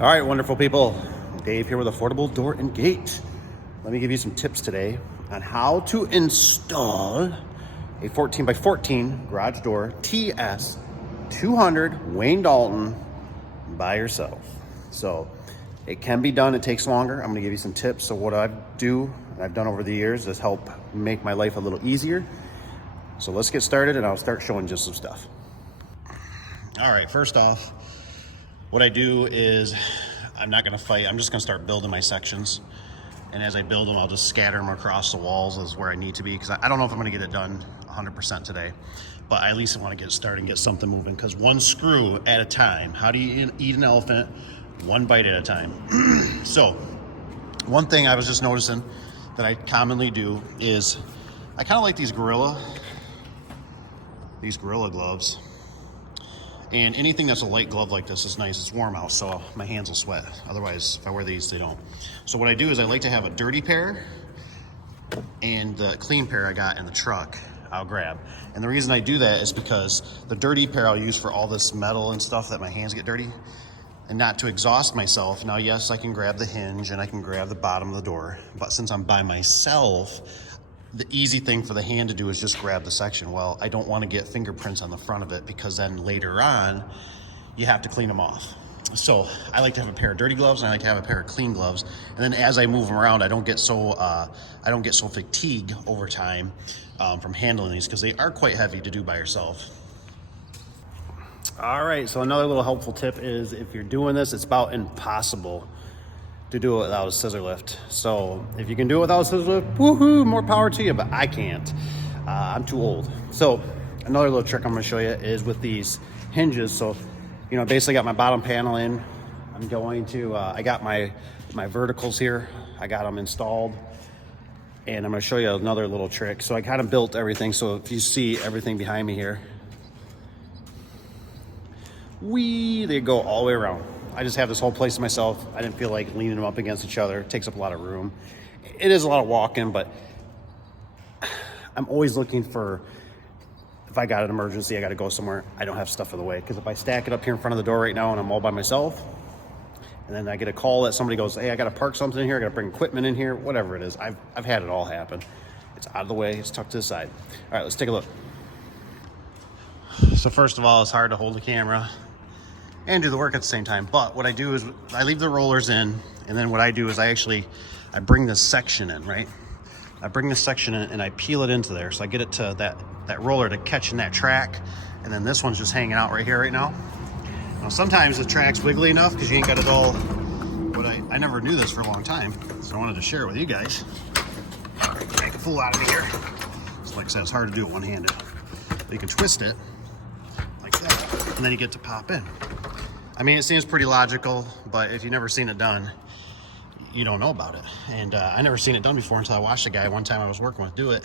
All right, wonderful people. Dave here with Affordable Door and Gate. Let me give you some tips today on how to install a 14x14 garage door TS 200 Wayne Dalton by yourself. So it can be done. It takes longer. I'm going to give you some tips. So what I've done over the years is help make my life a little easier. So let's get started and I'll start showing just some stuff. All right, first off, what I do is I'm not gonna fight. I'm just gonna start building my sections. And as I build them, I'll just scatter them across the walls is where I need to be, because I don't know if I'm gonna get it done 100% today, but I at least want to get started and get something moving, because one screw at a time. How do you eat an elephant? One bite at a time. So one thing I was just noticing that I commonly do is I kind of like these gorilla gloves. And anything that's a light glove like this is nice. It's warm out, so my hands will sweat. Otherwise, if I wear these, they don't. So what I do is I like to have a dirty pair, and the clean pair I got in the truck, I'll grab. And the reason I do that is because the dirty pair I'll use for all this metal and stuff that my hands get dirty, and not to exhaust myself. Now, yes, I can grab the hinge and I can grab the bottom of the door, but since I'm by myself, the easy thing for the hand to do is just grab the section. Well, I don't want to get fingerprints on the front of it, because then later on you have to clean them off. So I like to have a pair of dirty gloves and I like to have a pair of clean gloves. And then as I move them around, I don't get so fatigued over time from handling these, because they are quite heavy to do by yourself. All right, so another little helpful tip is if you're doing this, it's about impossible to do it without a scissor lift. So if you can do it without a scissor lift, woohoo, more power to you, but I can't. I'm too old. So another little trick I'm gonna show you is with these hinges. So, you know, basically got my bottom panel in. I'm going to, I got my verticals here. I got them installed. And I'm gonna show you another little trick. So I kind of built everything. So if you see everything behind me here, they go all the way around. I just have this whole place to myself. I didn't feel like leaning them up against each other. It takes up a lot of room. It is a lot of walking, but I'm always looking for, if I got an emergency, I got to go somewhere, I don't have stuff in the way. Because if I stack it up here in front of the door right now and I'm all by myself, and then I get a call that somebody goes, hey, I got to park something in here, I got to bring equipment in here, whatever it is. I've had it all happen. It's out of the way, it's tucked to the side. All right, let's take a look. So first of all, it's hard to hold the camera and do the work at the same time. But what I do is I leave the rollers in, and then what I do is I bring this section in, right? I bring this section in and I peel it into there. So I get it to that roller to catch in that track. And then this one's just hanging out right here right now. Now sometimes the track's wiggly enough because you ain't got it all, but I never knew this for a long time. So I wanted to share it with you guys. Make a fool out of me here. So like I said, it's hard to do it one-handed. But you can twist it like that, and then you get to pop in. I mean, it seems pretty logical, but if you've never seen it done, you don't know about it. And I never seen it done before until I watched a guy one time I was working with do it.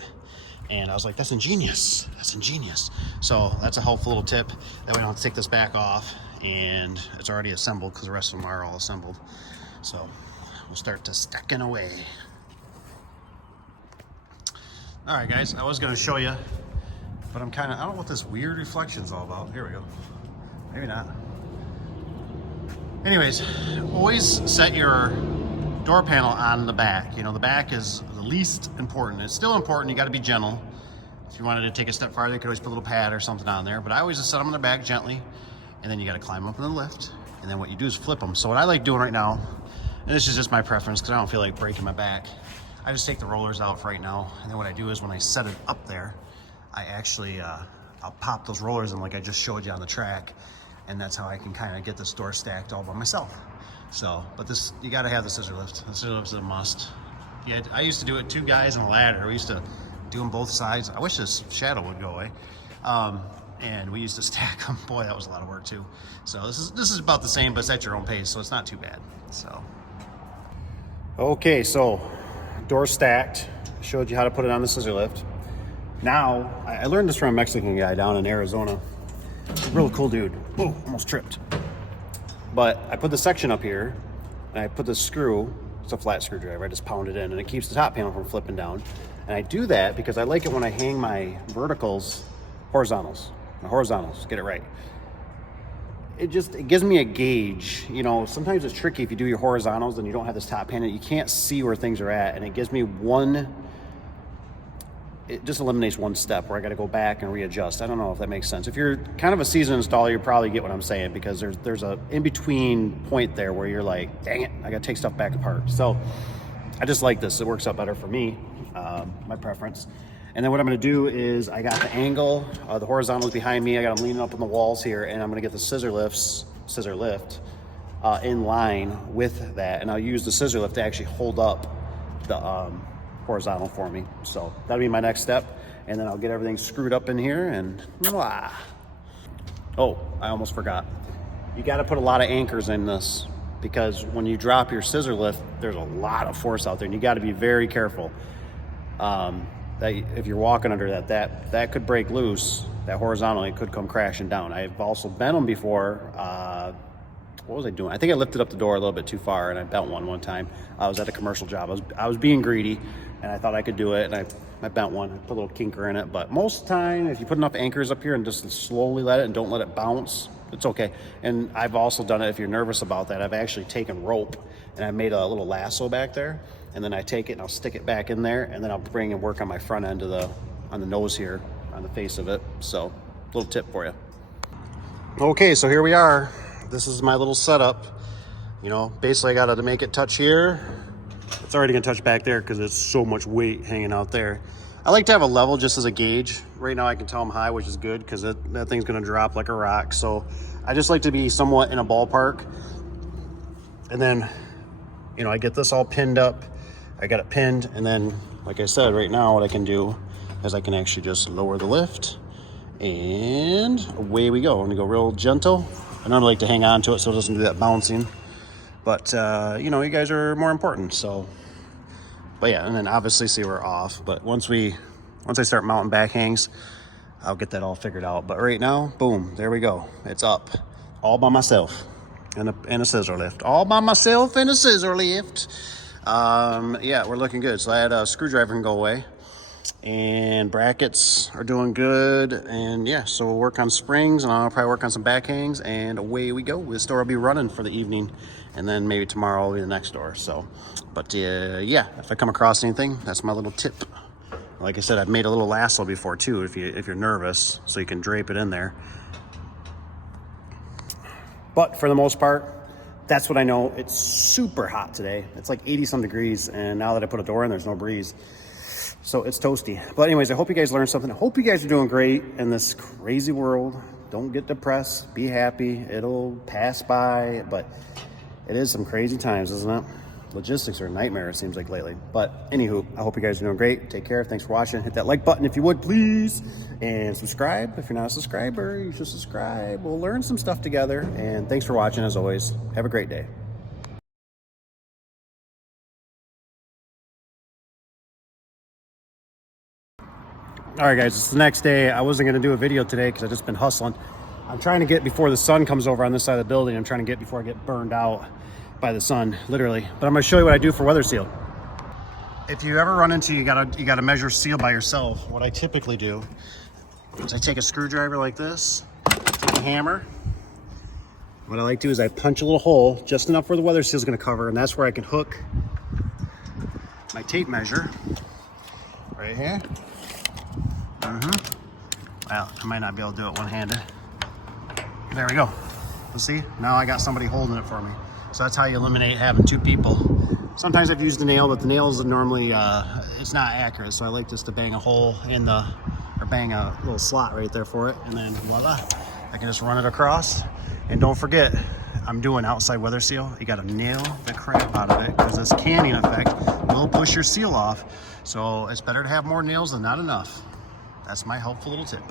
And I was like, that's ingenious. That's ingenious. So that's a helpful little tip. That way I don't have to take this back off, and it's already assembled because the rest of them are all assembled. So we'll start to stacking away. All right, guys, I was going to show you, but I don't know what this weird reflection's all about. Here we go. Maybe not. Anyways, always set your door panel on the back. You know, the back is the least important. It's still important. You got to be gentle. If you wanted to take a step farther, you could always put a little pad or something on there. But I always just set them on the back gently, and then you got to climb up in the lift. And then what you do is flip them. So what I like doing right now, and this is just my preference because I don't feel like breaking my back, I just take the rollers out for right now. And then what I do is when I set it up there, I actually, I'll pop those rollers in like I just showed you on the track. And that's how I can kind of get this door stacked all by myself. So, but this, you got to have the scissor lift. The scissor lift is a must. Yeah, I used to do it 2 guys on a ladder. We used to do them both sides. I wish this shadow would go away. And we used to stack them. Boy, that was a lot of work too. So this is about the same, but it's at your own pace, so it's not too bad. So, okay, so door stacked. Showed you how to put it on the scissor lift. Now, I learned this from a Mexican guy down in Arizona. Real cool dude. Whoa, almost tripped. But I put the section up here, and I put the screw, it's a flat screwdriver, I just pound it in, and it keeps the top panel from flipping down. And I do that because I like it when I hang my verticals horizontals. My horizontals, get it right. it gives me a gauge. You know, sometimes it's tricky if you do your horizontals and you don't have this top panel, you can't see where things are at, and it gives me it just eliminates one step where I got to go back and readjust. I don't know if that makes sense. If you're kind of a seasoned installer, you probably get what I'm saying, because there's a in-between point there where you're like, dang it, I got to take stuff back apart. So I just like this. It works out better for me, my preference. And then what I'm going to do is I got the angle, the horizontals behind me. I got them leaning up on the walls here, and I'm going to get the scissor lift in line with that, and I'll use the scissor lift to actually hold up the horizontal for me. So that'll be my next step, and then I'll get everything screwed up in here, and voila. Oh, I almost forgot. You got to put a lot of anchors in this, because when you drop your scissor lift, there's a lot of force out there, and you got to be very careful. That if you're walking under that could break loose. That horizontal, it could come crashing down. I've also bent them before. What was I doing? I think I lifted up the door a little bit too far, and I bent one time. I was at a commercial job. I was being greedy, and I thought I could do it, and I bent one. I put a little kinker in it. But most of the time, if you put enough anchors up here and just slowly let it and don't let it bounce, it's okay. And I've also done it if you're nervous about that. I've actually taken rope, and I made a little lasso back there, and then I take it and I'll stick it back in there, and then I'll bring and work on my front end of on the nose here, on the face of it. So, little tip for you. Okay, so here we are. This is my little setup. You know, basically I got to make it touch here. It's already gonna touch back there because it's so much weight hanging out there. I like to have a level just as a gauge. Right now I can tell I'm high, which is good, because that thing's gonna drop like a rock. So I just like to be somewhat in a ballpark. And then, you know, I get this all pinned up. I got it pinned, and then, like I said, right now what I can do is I can actually just lower the lift, and away we go. I'm gonna go real gentle. I normally like to hang on to it so it doesn't do that bouncing, but you know, you guys are more important. So, but yeah, and then obviously see we're off. But once I start mounting back hangs, I'll get that all figured out. But right now, boom, there we go. It's up, all by myself, and a scissor lift, all by myself and a scissor lift. Yeah, we're looking good. So I had a screwdriver can go away, and brackets are doing good, and yeah, so we'll work on springs, and I'll probably work on some back hangs, and away we go. This door will be running for the evening, and then maybe tomorrow will be the next door. So, but yeah, if I come across anything, that's my little tip. Like I said, I've made a little lasso before too, if you're nervous, so you can drape it in there. But for the most part, that's what I know. It's super hot today. It's like 80-some degrees, and now that I put a door in, there's no breeze. So it's toasty. But anyways, I hope you guys learned something. I hope you guys are doing great in this crazy world. Don't get depressed. Be happy. It'll pass by. But it is some crazy times, isn't it? Logistics are a nightmare, it seems like, lately. But anywho, I hope you guys are doing great. Take care. Thanks for watching. Hit that like button if you would, please. And subscribe. If you're not a subscriber, you should subscribe. We'll learn some stuff together. And thanks for watching, as always. Have a great day. All right, guys, it's the next day. I wasn't going to do a video today because I've just been hustling. I'm trying to get before the sun comes over on this side of the building. I'm trying to get before I get burned out by the sun, literally. But I'm going to show you what I do for weather seal. If you ever run into you gotta measure seal by yourself, what I typically do is I take a screwdriver like this, take a hammer. What I like to do is I punch a little hole just enough where the weather seal is going to cover, and that's where I can hook my tape measure right here. Well, I might not be able to do it one-handed. There we go. You see? Now I got somebody holding it for me. So that's how you eliminate having two people. Sometimes I've used the nail, but the nails are normally, it's not accurate. So I like just to bang a hole in or bang a little slot right there for it. And then voila, I can just run it across. And don't forget, I'm doing outside weather seal. You got to nail the crap out of it, because this canning effect will push your seal off. So it's better to have more nails than not enough. That's my helpful little tip.